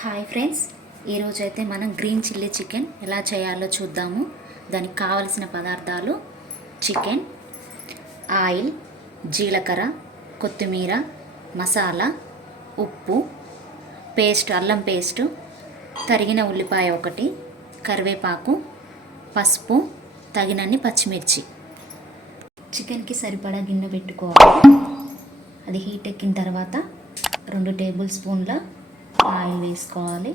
Hi friends, ఈరోజు అయితే మనం గ్రీన్ చిల్లీ చికెన్ ఎలా చేయాలో చూద్దాము. దానికి కావలసిన పదార్థాలు: చికెన్, ఆయిల్, జీలకర్ర, కొత్తిమీర, మసాలా, ఉప్పు, పేస్ట్, అల్లం పేస్టు, తరిగిన ఉల్లిపాయ ఒకటి, కరివేపాకు, పసుపు, తగినన్ని పచ్చిమిర్చి. చికెన్కి సరిపడా గిన్నె పెట్టుకోవాలి. అది హీట్ ఎక్కిన తర్వాత 2 టేబుల్ స్పూన్ల ఆయిల్ వేసుకోవాలి.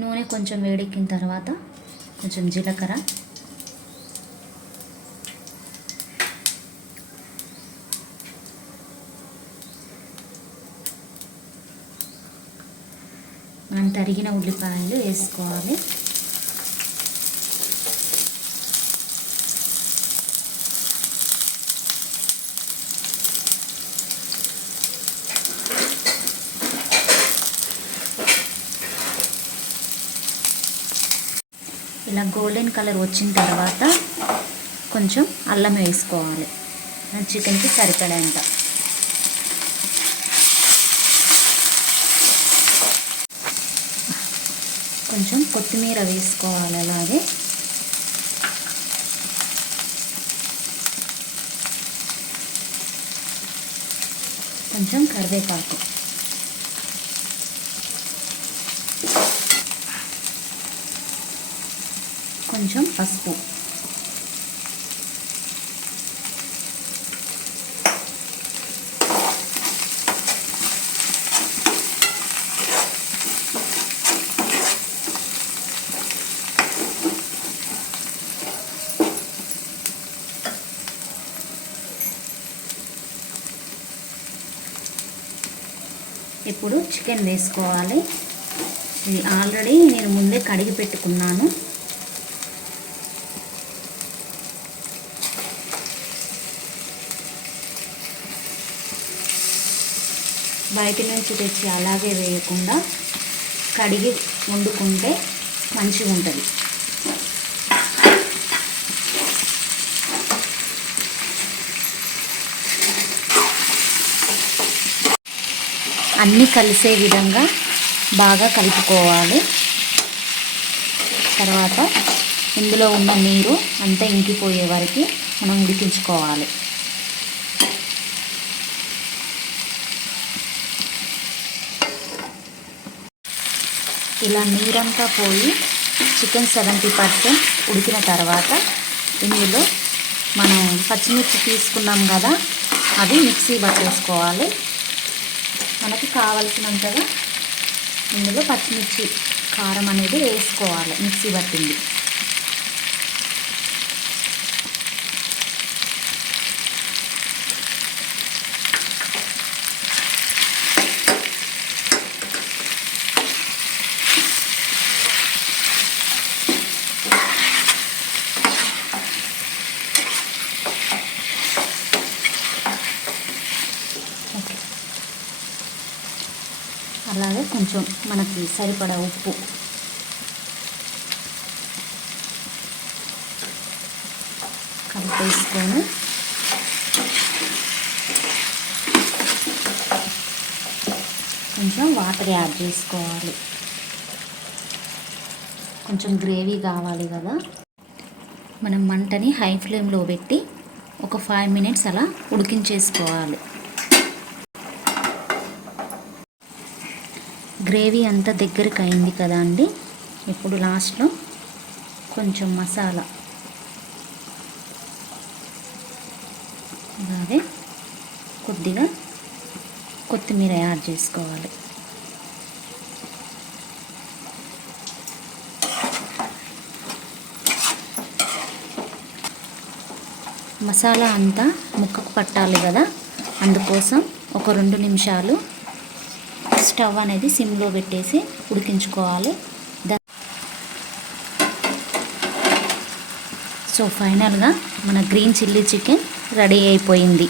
నూనె కొంచెం వేడెక్కిన తర్వాత కొంచెం జీలకర్ర, మనం తరిగిన ఉల్లిపాయలు వేసుకోవాలి. ఇలా గోల్డెన్ కలర్ వచ్చిన తర్వాత కొంచెం అల్లం వేసుకోవాలి, చికెన్కి సరిపడేంత. కొంచెం కొత్తిమీర వేసుకోవాలి. అలాగే కొంచెం కరివేపాకు, కొంచెం పసుపు, ఇప్పుడు చికెన్ వేసుకోవాలి. ఇది ఆల్రెడీ నేను ముందే కడిగి పెట్టుకున్నాను. బయట నుంచి తెచ్చి అలాగే వేయకుండా కడిగి వండుకుంటే మంచిగా ఉంటుంది. అన్నీ కలిసే విధంగా బాగా కలుపుకోవాలి. తర్వాత ఇందులో ఉన్న నీరు అంతా ఇంకిపోయే వరకు మనం ఉడికించుకోవాలి. ఇలా నీరంతా పోయి చికెన్ 70% ఉడికిన తర్వాత ఇందులో మనం పచ్చిమిర్చి తీసుకున్నాం కదా, అవి మిక్సీ పట్టేసుకోవాలి. మనకి కావలసినంతగా ఇందులో పచ్చిమిర్చి కారం అనేది వేసుకోవాలి, మిక్సీ పట్టింది. అలాగే కొంచెం మనకి సరిపడా ఉప్పు, కలిపేసుకొని కొంచెం వాటర్ యాడ్ చేసుకోవాలి. కొంచెం గ్రేవీ కావాలి కదా. మనం మంటని హై ఫ్లేమ్లో పెట్టి ఒక 5 మినిట్స్ అలా ఉడికించేసుకోవాలి. గ్రేవీ అంతా దగ్గరికి అయింది కదా అండి. ఇప్పుడు లాస్ట్లో కొంచెం మసాలా, అలాగే కొద్దిగా కొత్తిమీర యాడ్ చేసుకోవాలి. మసాలా అంతా ముక్కకు పట్టాలి కదా, అందుకోసం ఒక 2 నిమిషాలు స్టవ్ అనేది సిమ్లో పెట్టేసి ఉడికించుకోవాలి. సో ఫైనల్గా మన గ్రీన్ చిల్లీ చికెన్ రెడీ అయిపోయింది.